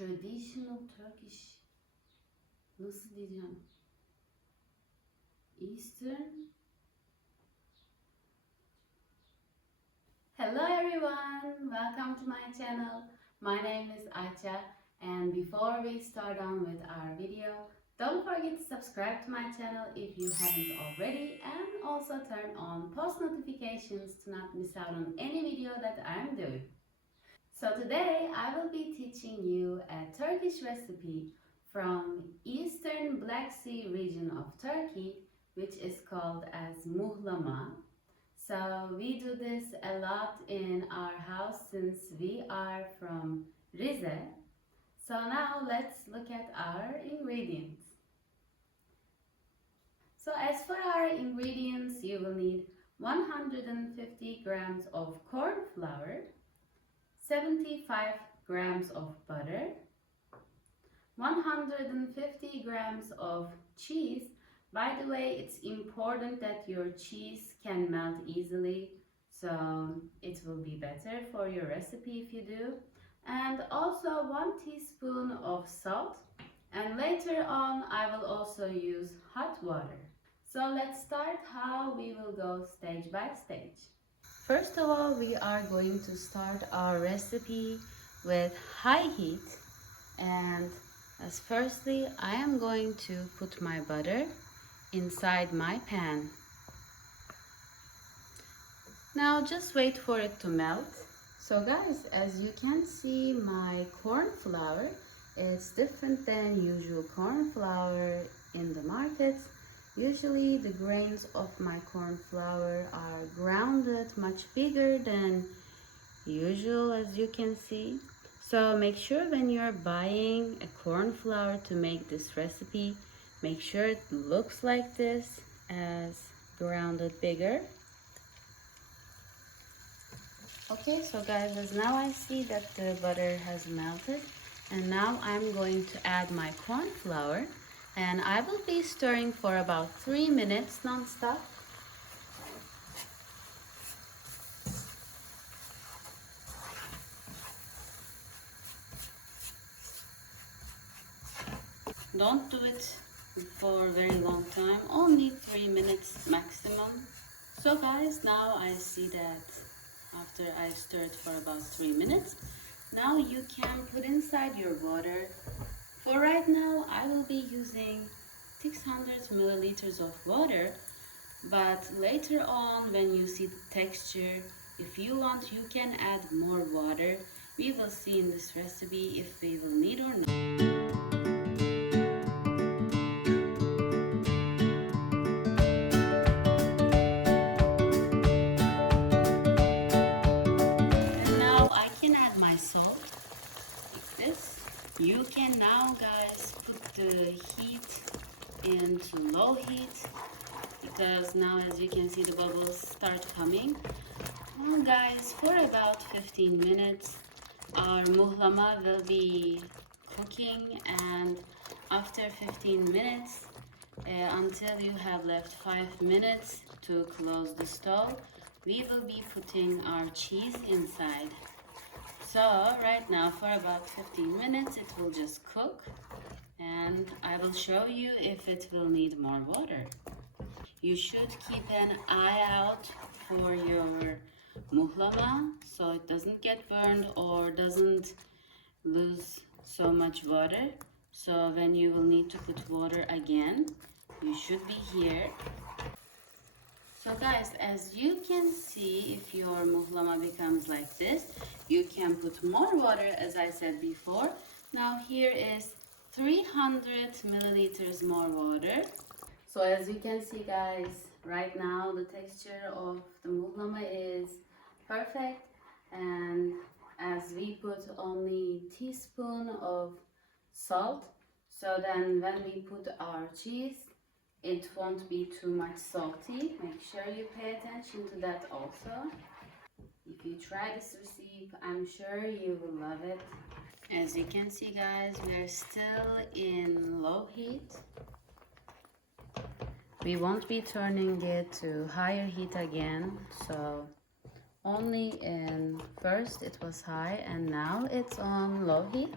traditional Turkish, nasıl diyeceğim? Eastern. Hello everyone, welcome to my channel. My name is Ayça, and before we start on with our video, don't forget to subscribe to my channel if you haven't already, and also turn on post notifications to not miss out on any video that I'm doing. So today I will be teaching you a Turkish recipe from Eastern Black Sea region of Turkey, which is called as Muhlama. So we do this a lot in our house since we are from Rize. So now let's look at our ingredients. So as for our ingredients, you will need 150 grams of corn flour, 75 grams of butter, 150 grams of cheese. By the way, it's important that your cheese can melt easily, so it will be better for your recipe if you do. And also 1 teaspoon of salt. And later on, I will also use hot water. So let's start how we will go stage by stage. First of all, we are going to start our recipe with high heat, and as firstly, I am going to put my butter inside my pan. Now just wait for it to melt. So guys, as you can see, my corn flour is different than usual corn flour in the markets. Usually the grains of my corn flour are grounded much bigger than usual, as you can see. So make sure when you're buying a corn flour to make this recipe, make sure it looks like this, as grounded bigger. Okay, so guys, as now I see that the butter has melted, and now I'm going to add my corn flour. And I will be stirring for about 3 minutes non-stop. Don't do it for a very long time, only 3 minutes maximum. So guys, now I see that after I've stirred for about 3 minutes, now you can put inside your water. For right now, I will be using 600 milliliters of water, but later on when you see the texture, if you want, you can add more water. We will see in this recipe if we will need or not. And now I can add my salt like this. You can now, guys, put the heat into low heat, because now, as you can see, the bubbles start coming. Well guys, for about 15 minutes our muhlama will be cooking, and after 15 minutes until you have left 5 minutes to close the stove, we will be putting our cheese inside. So right now for about 15 minutes it will just cook, and I will show you if it will need more water. You should keep an eye out for your muhlama so it doesn't get burned or doesn't lose so much water. So when you will need to put water again, you should be here. So guys, as you can see, if your muhlama becomes like this, you can put more water, as I said before. Now here is 300 milliliters more water. So as you can see guys, right now the texture of the muhlama is perfect, and as we put only teaspoon of salt, so then when we put our cheese, it won't be too much salty. Make sure you pay attention to that also. If you try this recipe, I'm sure you will love it. As you can see guys, we are still in low heat. We won't be turning it to higher heat again, so only in first it was high and now it's on low heat.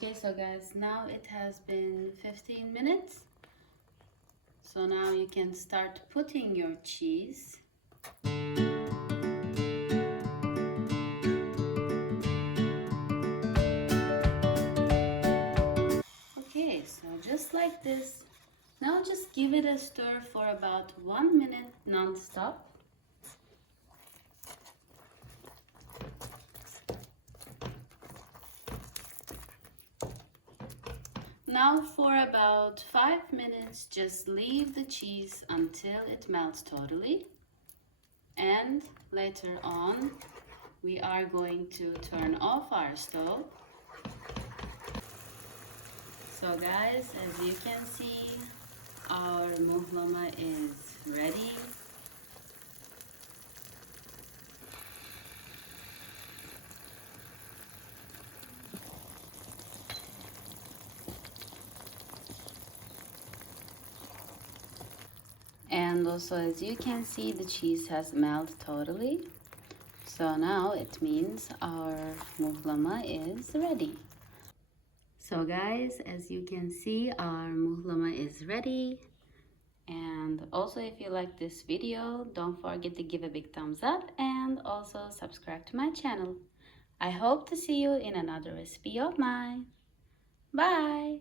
Okay, so guys, now it has been 15 minutes. So now you can start putting your cheese. Okay, so just like this. Now just give it a stir for about 1 minute non-stop. Now for about 5 minutes, just leave the cheese until it melts totally. And later on, we are going to turn off our stove. So guys, as you can see, our muhlama is ready. And also, as you can see, the cheese has melted totally. So now it means our muhlama is ready. So guys, as you can see, our muhlama is ready. And also, if you like this video, don't forget to give a big thumbs up and also subscribe to my channel. I hope to see you in another recipe of mine. Bye!